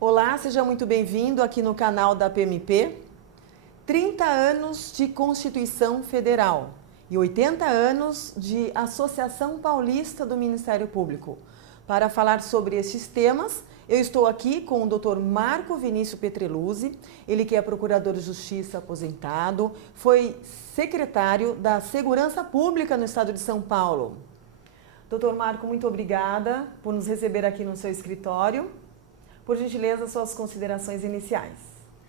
Olá, seja muito bem-vindo aqui no canal da PMP. 30 anos de Constituição Federal e 80 anos de Associação Paulista do Ministério Público. Para falar sobre estes temas, eu estou aqui com o Dr. Marco Vinícius Petreluzzi, ele que é Procurador de Justiça aposentado, foi secretário da Segurança Pública no Estado de São Paulo. Dr. Marco, muito obrigada por nos receber aqui no seu escritório. Por gentileza, suas considerações iniciais.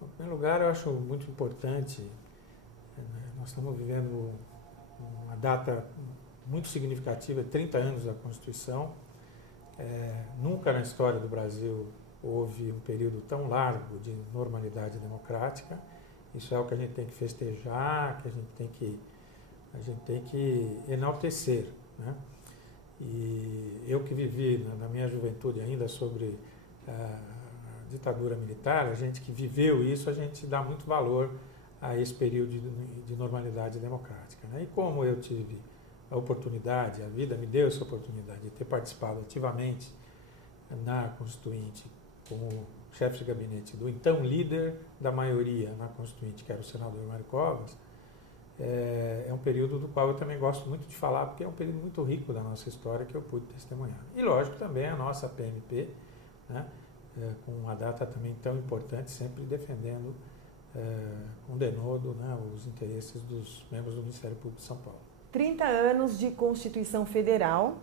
Em primeiro lugar, eu acho muito importante, nós estamos vivendo uma data muito significativa, 30 anos da Constituição. Nunca na história do Brasil houve um período tão largo de normalidade democrática. Isso é o que a gente tem que festejar, que a gente tem que enaltecer, né? E eu que vivi na minha juventude ainda sobre a ditadura militar, a gente que viveu isso, a gente dá muito valor a esse período de normalidade democrática, né? E como eu tive a oportunidade, a vida me deu essa oportunidade de ter participado ativamente na Constituinte como chefe de gabinete do então líder da maioria na Constituinte, que era o senador Mário Covas, é um período do qual eu também gosto muito de falar, porque é um período muito rico da nossa história que eu pude testemunhar. E lógico também a nossa PMP, né, com uma data também tão importante, sempre defendendo com denodo, né, os interesses dos membros do Ministério Público de São Paulo. 30 anos de Constituição Federal,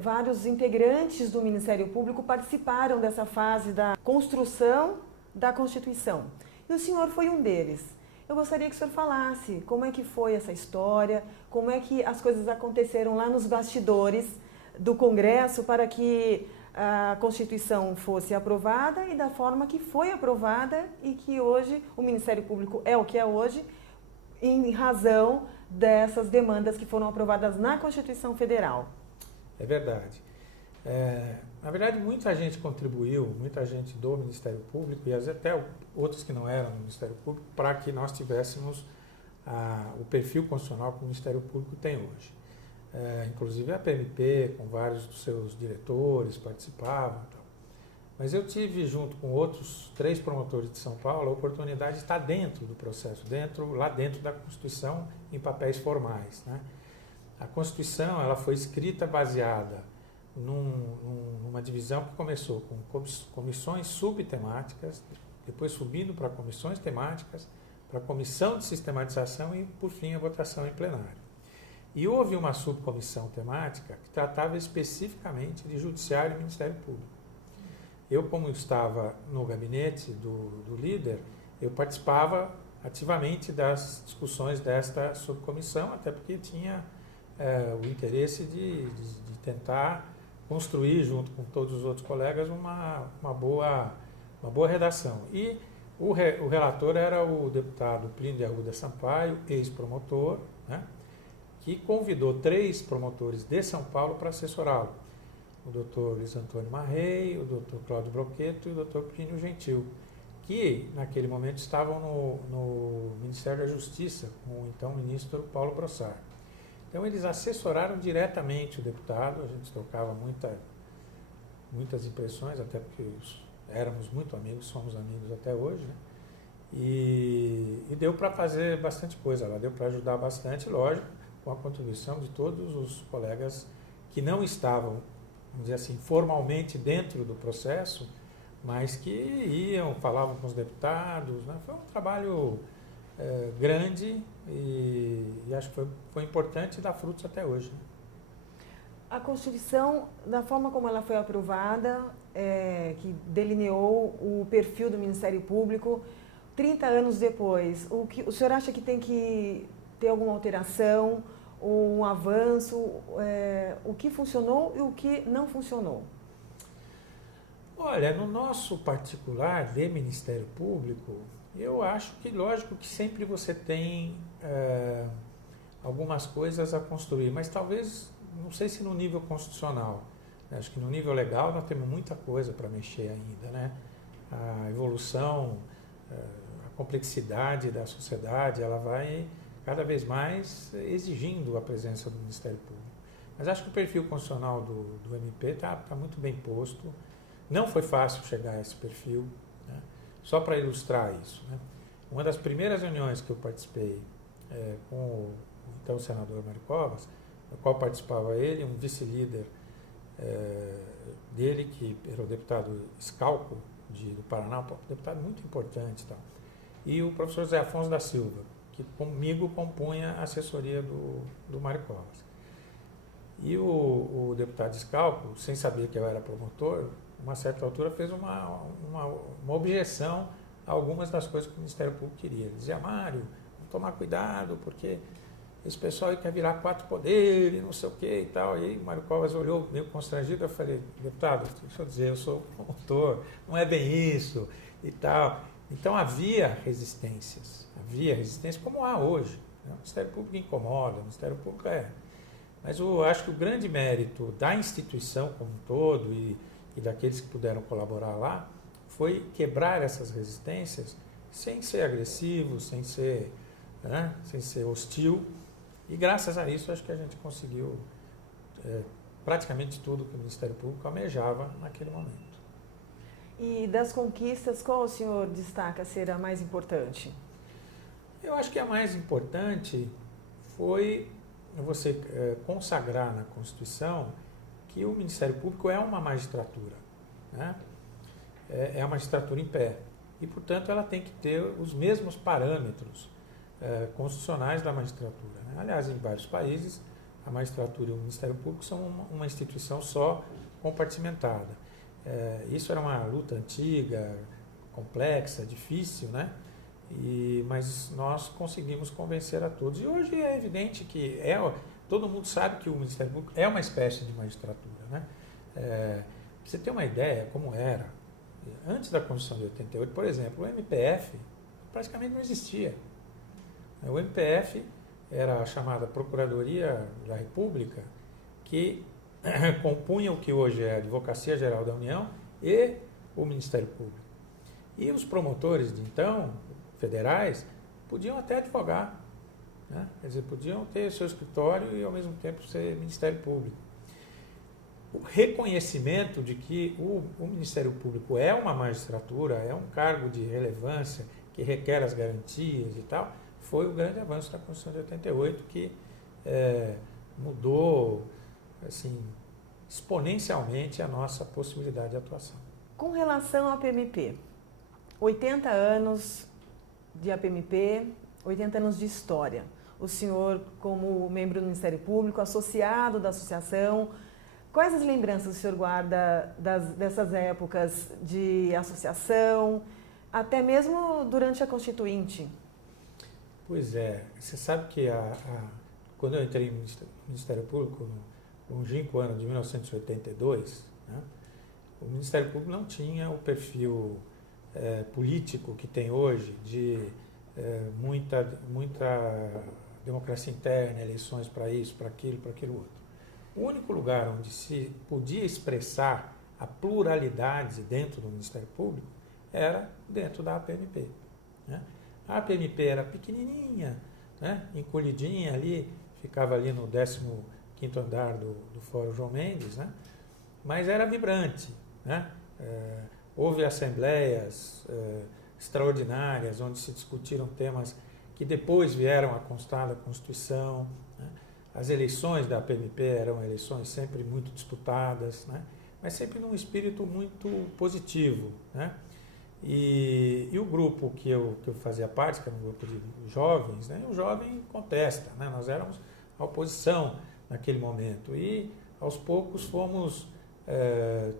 vários integrantes do Ministério Público participaram dessa fase da construção da Constituição. E o senhor foi um deles. Eu gostaria que o senhor falasse como é que foi essa história, como é que as coisas aconteceram lá nos bastidores do Congresso para que a Constituição fosse aprovada e da forma que foi aprovada e que hoje o Ministério Público é o que é hoje, em razão dessas demandas que foram aprovadas na Constituição Federal. É verdade. Na verdade, muita gente contribuiu, muita gente do Ministério Público e até outros que não eram do Ministério Público, para que nós tivéssemos o perfil constitucional que o Ministério Público tem hoje. Inclusive a PMP, com vários dos seus diretores, participavam. Mas eu tive, junto com outros 3 promotores de São Paulo, a oportunidade de estar dentro do processo, lá dentro da Constituição, em papéis formais, né? A Constituição ela foi escrita baseada numa divisão que começou com comissões subtemáticas, depois subindo para comissões temáticas, para a comissão de sistematização e, por fim, a votação em plenário. E houve uma subcomissão temática que tratava especificamente de Judiciário e Ministério Público. Eu, como estava no gabinete do líder, eu participava ativamente das discussões desta subcomissão, até porque tinha o interesse de tentar construir, junto com todos os outros colegas, uma boa redação. E o relator era o deputado Plínio de Arruda Sampaio, ex-promotor, né, que convidou 3 promotores de São Paulo para assessorá-lo. O doutor Luiz Antônio Marrei, o doutor Cláudio Broqueto e o doutor Plínio Gentil, que naquele momento estavam no Ministério da Justiça, com o então ministro Paulo Brossard. Então eles assessoraram diretamente o deputado, a gente trocava muitas impressões, até porque éramos muito amigos, somos amigos até hoje, né? E deu para fazer bastante coisa lá, deu para ajudar bastante, lógico, com a contribuição de todos os colegas que não estavam, vamos dizer assim, formalmente dentro do processo, mas que iam, falavam com os deputados, né? Foi um trabalho grande e acho que foi importante e dá frutos até hoje, né? A Constituição, da forma como ela foi aprovada, que delineou o perfil do Ministério Público, 30 anos depois, o senhor acha que tem que ter alguma alteração, ou um avanço, o que funcionou e o que não funcionou? Olha, no nosso particular de Ministério Público, eu acho que, lógico que sempre você tem algumas coisas a construir, mas talvez, não sei se no nível constitucional, né? Acho que no nível legal nós temos muita coisa para mexer ainda, né? A evolução, a complexidade da sociedade, ela vai cada vez mais exigindo a presença do Ministério Público. Mas acho que o perfil constitucional do MP está muito bem posto. Não foi fácil chegar a esse perfil, né? Só para ilustrar isso, né? Uma das primeiras reuniões que eu participei com o então senador Mário Covas, no qual participava ele, um vice-líder dele, que era o deputado Scalco, do Paraná, um deputado muito importante, tal, e o professor Zé Afonso da Silva, que comigo compunha a assessoria do Mário Covas. E o deputado Scalco, sem saber que eu era promotor, a uma certa altura fez uma objeção a algumas das coisas que o Ministério Público queria. Ele dizia: Mário, vamos tomar cuidado, porque esse pessoal aí quer virar 4 poderes, não sei o que e tal. E aí o Mário Covas olhou meio constrangido. Eu falei: deputado, deixa eu dizer, eu sou promotor, não é bem isso e tal. Então havia resistências como há hoje, né? O Ministério Público incomoda, o Ministério Público Mas eu acho que o grande mérito da instituição como um todo e daqueles que puderam colaborar lá foi quebrar essas resistências sem ser agressivo, sem ser hostil. E graças a isso acho que a gente conseguiu praticamente tudo que o Ministério Público almejava naquele momento. E das conquistas, qual o senhor destaca ser a mais importante? Eu acho que a mais importante foi você consagrar na Constituição que o Ministério Público é uma magistratura, né? É uma magistratura em pé. E, portanto, ela tem que ter os mesmos parâmetros constitucionais da magistratura, né? Aliás, em vários países, a magistratura e o Ministério Público são uma instituição só compartimentada. Isso era uma luta antiga, complexa, difícil, né? Mas nós conseguimos convencer a todos. E hoje é evidente que todo mundo sabe que o Ministério Público é uma espécie de magistratura, né? Para você ter uma ideia como era, antes da Constituição de 88, por exemplo, o MPF praticamente não existia. O MPF era a chamada Procuradoria da República, que compunha o que hoje é a Advocacia Geral da União e o Ministério Público. E os promotores de então, federais, podiam até advogar, né? Quer dizer, podiam ter seu escritório e ao mesmo tempo ser Ministério Público. O reconhecimento de que o Ministério Público é uma magistratura, é um cargo de relevância que requer as garantias e tal, foi o grande avanço da Constituição de 88, que mudou assim, exponencialmente a nossa possibilidade de atuação. Com relação à APMP, 80 anos de APMP, 80 anos de história. O senhor, como membro do Ministério Público, associado da associação, quais as lembranças o senhor guarda dessas épocas de associação, até mesmo durante a Constituinte? Pois é, você sabe que quando eu entrei no Ministério Público, no longínquo ano de 1982, né, o Ministério Público não tinha o perfil político que tem hoje, de muita democracia interna, eleições para isso, para aquilo outro. O único lugar onde se podia expressar a pluralidade dentro do Ministério Público era dentro da APMP, né? A APMP era pequenininha, né, encolhidinha ali, ficava ali no 15º andar do Fórum João Mendes, né, mas era vibrante, né? Houve assembleias extraordinárias onde se discutiram temas que depois vieram a constar da Constituição, né? As eleições da APMP eram eleições sempre muito disputadas, né? Mas sempre num espírito muito positivo, né? E o grupo que eu fazia parte, que era um grupo de jovens, né? O jovem contesta, né? Nós éramos a oposição naquele momento e aos poucos fomos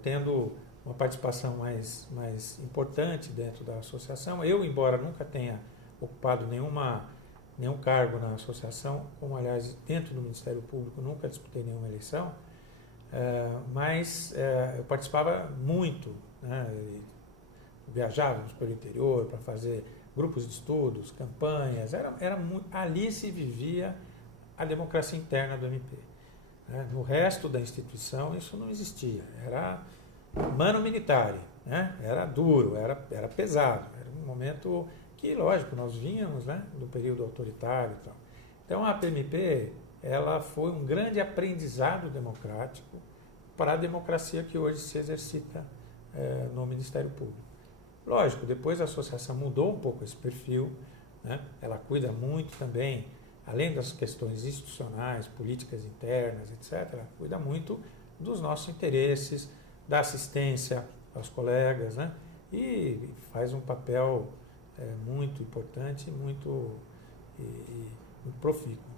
tendo uma participação mais importante dentro da associação. Eu, embora nunca tenha ocupado nenhum cargo na associação, como aliás dentro do Ministério Público nunca disputei nenhuma eleição, mas eu participava muito, né? Viajávamos pelo interior para fazer grupos de estudos, campanhas, ali se vivia a democracia interna do MP. Né? No resto da instituição isso não existia, era mano militare, né? Era duro, era pesado, era um momento que, lógico, nós vínhamos, né, do período autoritário e tal. Então a APMP, ela foi um grande aprendizado democrático para a democracia que hoje se exercita no Ministério Público. Lógico, depois a associação mudou um pouco esse perfil, né? Ela cuida muito também, além das questões institucionais, políticas internas, etc., ela cuida muito dos nossos interesses, da assistência aos colegas, né? E faz um papel muito importante, muito profícuo.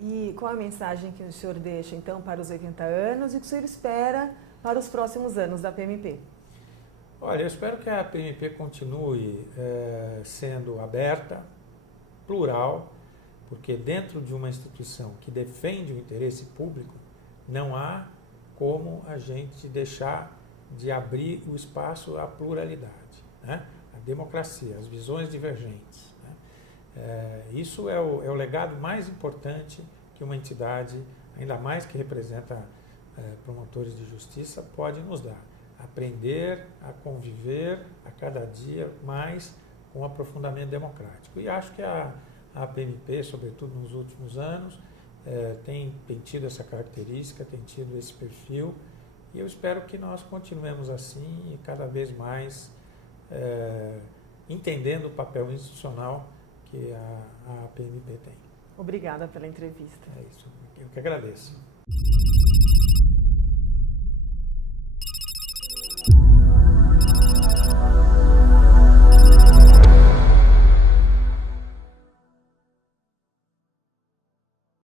E qual a mensagem que o senhor deixa, então, para os 80 anos e o que o senhor espera para os próximos anos da PMP? Olha, eu espero que a PMP continue sendo aberta, plural, porque dentro de uma instituição que defende o interesse público, não há como a gente deixar de abrir o espaço à pluralidade, né? A democracia, as visões divergentes, né? Isso é o legado mais importante que uma entidade, ainda mais que representa promotores de justiça, pode nos dar. Aprender a conviver a cada dia mais com o aprofundamento democrático. E acho que a PMP, sobretudo nos últimos anos, tem tido essa característica, tem tido esse perfil, e eu espero que nós continuemos assim e cada vez mais entendendo o papel institucional que a PMP tem. Obrigada pela entrevista. É isso, eu que agradeço.